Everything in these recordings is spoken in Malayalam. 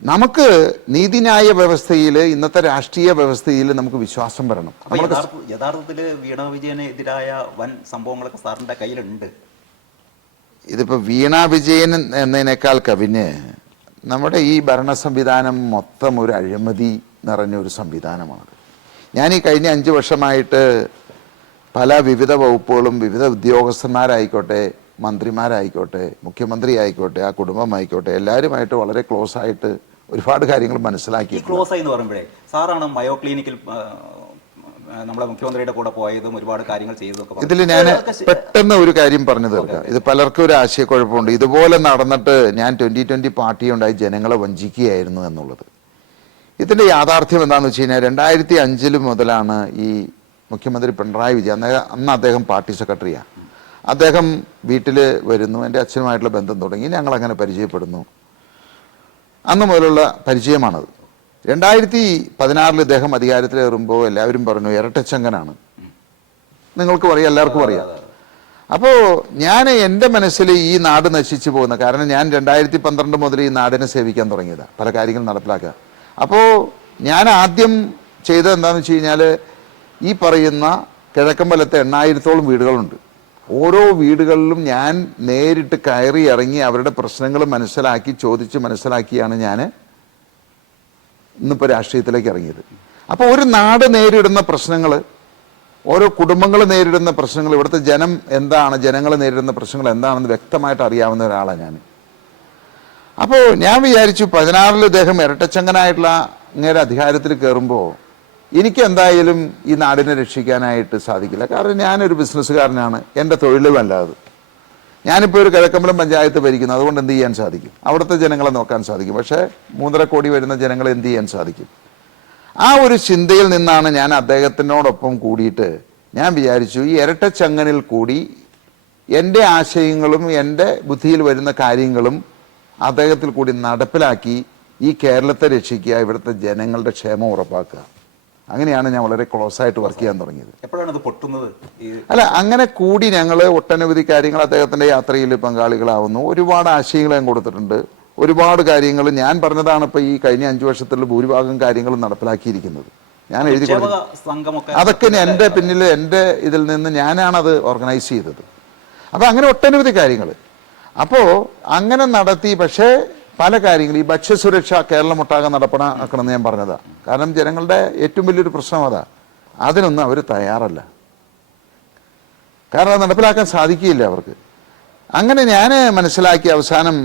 നമുക്ക് നീതിന്യായ വ്യവസ്ഥയിൽ, ഇന്നത്തെ രാഷ്ട്രീയ വ്യവസ്ഥയിൽ നമുക്ക് വിശ്വാസം വരണം. യഥാർത്ഥത്തിൽ വീണ വിജയനെതിരായ വൻ സംഭവങ്ങളൊക്കെ സാറിന്റെ കയ്യിലുണ്ട്. ഇതിപ്പോ വീണ വിജയൻ എന്നതിനേക്കാൾ കവിഞ്ഞ് നമ്മുടെ ഈ ഭരണ സംവിധാനം മൊത്തം ഒരു അഴിമതി നിറഞ്ഞൊരു സംവിധാനമാണ്. ഞാൻ ഈ കഴിഞ്ഞ 5 വർഷമായിട്ട് പല വിവിധ വകുപ്പുകളും വിവിധ ഉദ്യോഗസ്ഥന്മാരായിക്കോട്ടെ, മന്ത്രിമാരായിക്കോട്ടെ, മുഖ്യമന്ത്രി ആയിക്കോട്ടെ, ആ കുടുംബമായിക്കോട്ടെ, എല്ലാവരുമായിട്ട് വളരെ ക്ലോസ് ആയിട്ട് ഒരുപാട് കാര്യങ്ങൾ മനസ്സിലാക്കി. ക്ലോസ് ആയി എന്ന് പറയുമ്പോഴേ സാറാണ് മയോ ക്ലിനിക്കിൽ നമ്മളെ മുഖ്യമന്ത്രിയുടെ കൂടെ പോയതും ഒരുപാട് കാര്യങ്ങൾ ചെയ്തതൊക്കെ. ഇതിൽ ഞാൻ പെട്ടെന്ന് ഒരു കാര്യം പറഞ്ഞു തീർക്കാം. ഇത് പലർക്കും ഒരു ആശയക്കുഴപ്പമുണ്ട്. ഇതുപോലെ നടന്നിട്ട് ഞാൻ 2020 പാർട്ടി ഉണ്ടായി ജനങ്ങളെ വഞ്ചിക്കുകയായിരുന്നു എന്നുള്ളത്. ഇതിന്റെ യാഥാർത്ഥ്യം എന്താണെന്ന് വെച്ച് കഴിഞ്ഞാൽ 2005 മുതലാണ് ഈ മുഖ്യമന്ത്രി പിണറായി വിജയൻ, അന്ന് അദ്ദേഹം പാർട്ടി സെക്രട്ടറിയാണ്, അദ്ദേഹം വീട്ടിൽ വരുന്നു, എൻ്റെ അച്ഛനുമായിട്ടുള്ള ബന്ധം തുടങ്ങി, ഞങ്ങളങ്ങനെ പരിചയപ്പെടുന്നു. അന്ന് മുതലുള്ള പരിചയമാണത്. 2016 ഇദ്ദേഹം അധികാരത്തിലേറുമ്പോൾ എല്ലാവരും പറഞ്ഞു ഇരട്ടച്ചങ്കനാണ്. നിങ്ങൾക്ക് പറയാം, എല്ലാവർക്കും അറിയാം. അപ്പോൾ ഞാൻ എൻ്റെ മനസ്സിൽ ഈ നാട് നശിച്ചു പോകുന്ന, കാരണം ഞാൻ 2012 മുതൽ ഈ നാടിനെ സേവിക്കാൻ തുടങ്ങിയതാണ്, പല കാര്യങ്ങൾ നടപ്പിലാക്കുക. അപ്പോൾ ഞാൻ ആദ്യം ചെയ്തത് എന്താണെന്ന് വെച്ച് കഴിഞ്ഞാൽ, ഈ പറയുന്ന കിഴക്കമ്പലത്തെ 8000-ഓളം വീടുകളുണ്ട്. ഓരോ വീടുകളിലും ഞാൻ നേരിട്ട് കയറി ഇറങ്ങി അവരുടെ പ്രശ്നങ്ങൾ മനസ്സിലാക്കി, ചോദിച്ച് മനസ്സിലാക്കിയാണ് ഞാൻ ഇന്നിപ്പോൾ രാഷ്ട്രീയത്തിലേക്ക് ഇറങ്ങിയത്. അപ്പോൾ ഒരു നാട് നേരിടുന്ന പ്രശ്നങ്ങൾ, ഓരോ കുടുംബങ്ങൾ നേരിടുന്ന പ്രശ്നങ്ങൾ, ഇവിടുത്തെ ജനം എന്താണ്, ജനങ്ങൾ നേരിടുന്ന പ്രശ്നങ്ങൾ എന്താണെന്ന് വ്യക്തമായിട്ട് അറിയാവുന്ന ഒരാളാണ് ഞാൻ. അപ്പോൾ ഞാൻ വിചാരിച്ചു 16 ഇദ്ദേഹം ഇരട്ടച്ചങ്കനായിട്ടുള്ള ഇങ്ങനെ അധികാരത്തിൽ കയറുമ്പോൾ എനിക്ക് എന്തായാലും ഈ നാടിനെ രക്ഷിക്കാനായിട്ട് സാധിക്കില്ല. കാരണം ഞാനൊരു ബിസിനസ്സുകാരനാണ്, എൻ്റെ തൊഴിലുമല്ലാതെ. ഞാനിപ്പോൾ ഒരു കിഴക്കമ്പലം പഞ്ചായത്ത് ഭരിക്കുന്നു, അതുകൊണ്ട് എന്ത് ചെയ്യാൻ സാധിക്കും? അവിടുത്തെ ജനങ്ങളെ നോക്കാൻ സാധിക്കും. പക്ഷേ 3.5 കോടി വരുന്ന ജനങ്ങളെ എന്ത് ചെയ്യാൻ സാധിക്കും? ആ ഒരു ചിന്തയിൽ നിന്നാണ് ഞാൻ അദ്ദേഹത്തിനോടൊപ്പം കൂടിയിട്ട് ഞാൻ വിചാരിച്ചു, ഈ ഇരട്ടച്ചങ്ങനിൽ കൂടി എൻ്റെ ആശയങ്ങളും എൻ്റെ ബുദ്ധിയിൽ വരുന്ന കാര്യങ്ങളും അദ്ദേഹത്തിൽ കൂടി നടപ്പിലാക്കി ഈ കേരളത്തെ രക്ഷിക്കുക, ഇവിടുത്തെ ജനങ്ങളുടെ ക്ഷേമം ഉറപ്പാക്കുക. അങ്ങനെയാണ് ഞാൻ വളരെ ക്ലോസ് ആയിട്ട് വർക്ക് ചെയ്യാൻ തുടങ്ങിയത്. എപ്പോഴാണ് അത് പൊട്ടുന്നത്? അല്ല, അങ്ങനെ കൂടി ഞങ്ങൾ ഒട്ടനവധി കാര്യങ്ങൾ അദ്ദേഹത്തിൻ്റെ യാത്രയിൽ പങ്കാളികളാവുന്നു. ഒരുപാട് ആശയങ്ങൾ ഞാൻ കൊടുത്തിട്ടുണ്ട്. ഒരുപാട് കാര്യങ്ങൾ ഞാൻ പറഞ്ഞതാണ് ഇപ്പോൾ ഈ കഴിഞ്ഞ 5 വർഷത്തിൽ ഭൂരിഭാഗം കാര്യങ്ങളും നടപ്പിലാക്കിയിരിക്കുന്നത്. ഞാൻ എഴുതി കൊടുത്തു. അതൊക്കെ എൻ്റെ പിന്നിൽ, എൻ്റെ ഇതിൽ നിന്ന് ഞാനാണത് ഓർഗനൈസ് ചെയ്തത്. അപ്പോൾ അങ്ങനെ ഒട്ടനവധി കാര്യങ്ങൾ അപ്പോൾ അങ്ങനെ നടത്തി. പക്ഷേ പല കാര്യങ്ങളും, ഈ ഭക്ഷ്യസുരക്ഷ കേരളം ഒട്ടാകെ നടപ്പിലാക്കണമെന്ന് ഞാൻ പറഞ്ഞതാണ്. കാരണം ജനങ്ങളുടെ ഏറ്റവും വലിയൊരു പ്രശ്നം അതാ. അതിനൊന്നും അവർ തയ്യാറല്ല. കാരണം അത് നടപ്പിലാക്കാൻ സാധിക്കില്ല അവർക്ക്. അങ്ങനെ ഞാൻ മനസ്സിലാക്കിയ അവസാനം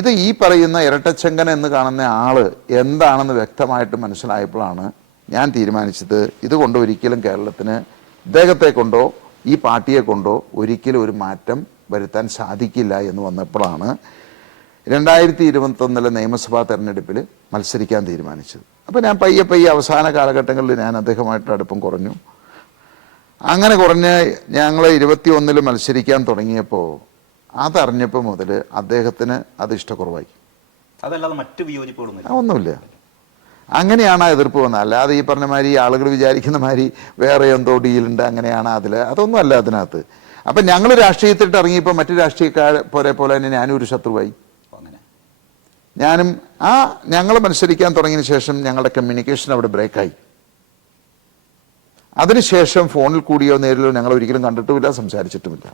ഇത് ഈ പറയുന്ന ഇരട്ടച്ചങ്കൻ എന്ന് കാണുന്ന ആള് എന്താണെന്ന് വ്യക്തമായിട്ട് മനസ്സിലായപ്പോഴാണ് ഞാൻ തീരുമാനിച്ചത്, ഇതുകൊണ്ട് ഒരിക്കലും കേരളത്തിന് ഇദ്ദേഹത്തെ കൊണ്ടോ ഈ പാർട്ടിയെ കൊണ്ടോ ഒരിക്കലും ഒരു മാറ്റം വരുത്താൻ സാധിക്കില്ല എന്ന് വന്നപ്പോഴാണ് 2021 നിയമസഭാ തെരഞ്ഞെടുപ്പിൽ മത്സരിക്കാൻ തീരുമാനിച്ചത്. അപ്പോൾ ഞാൻ പയ്യെ അവസാന കാലഘട്ടങ്ങളിൽ ഞാൻ അദ്ദേഹമായിട്ട് അടുപ്പം കുറഞ്ഞു. അങ്ങനെ കുറഞ്ഞ് ഞങ്ങൾ 21 മത്സരിക്കാൻ തുടങ്ങിയപ്പോൾ അതറിഞ്ഞപ്പോൾ മുതൽ അദ്ദേഹത്തിന് അത് ഇഷ്ടക്കുറവായി. അതല്ലാതെ മറ്റു വിയോജിപ്പുകളൊന്നും ഒന്നുമില്ല. അങ്ങനെയാണ് ആ എതിർപ്പ് വന്നത്. അല്ലാതെ ഈ പറഞ്ഞ മാതിരി ആളുകൾ വിചാരിക്കുന്ന മാതിരി വേറെ എന്തോ ഡീലുണ്ട്, അങ്ങനെയാണ് അതൊന്നും അല്ല അതിനകത്ത്. അപ്പം ഞങ്ങൾ രാഷ്ട്രീയത്തിലിട്ട് ഇറങ്ങിയപ്പോൾ മറ്റു രാഷ്ട്രീയക്കാരെ പോലെ തന്നെ ഞാനും ഒരു ശത്രുവായി. ഞാനും ഞങ്ങൾ മത്സരിക്കാൻ തുടങ്ങിയതിന് ശേഷം ഞങ്ങളുടെ കമ്മ്യൂണിക്കേഷൻ അവിടെ ബ്രേക്കായി. അതിനുശേഷം ഫോണിൽ കൂടിയോ നേരിലോ ഞങ്ങൾ ഒരിക്കലും കണ്ടിട്ടുമില്ല, സംസാരിച്ചിട്ടുമില്ല.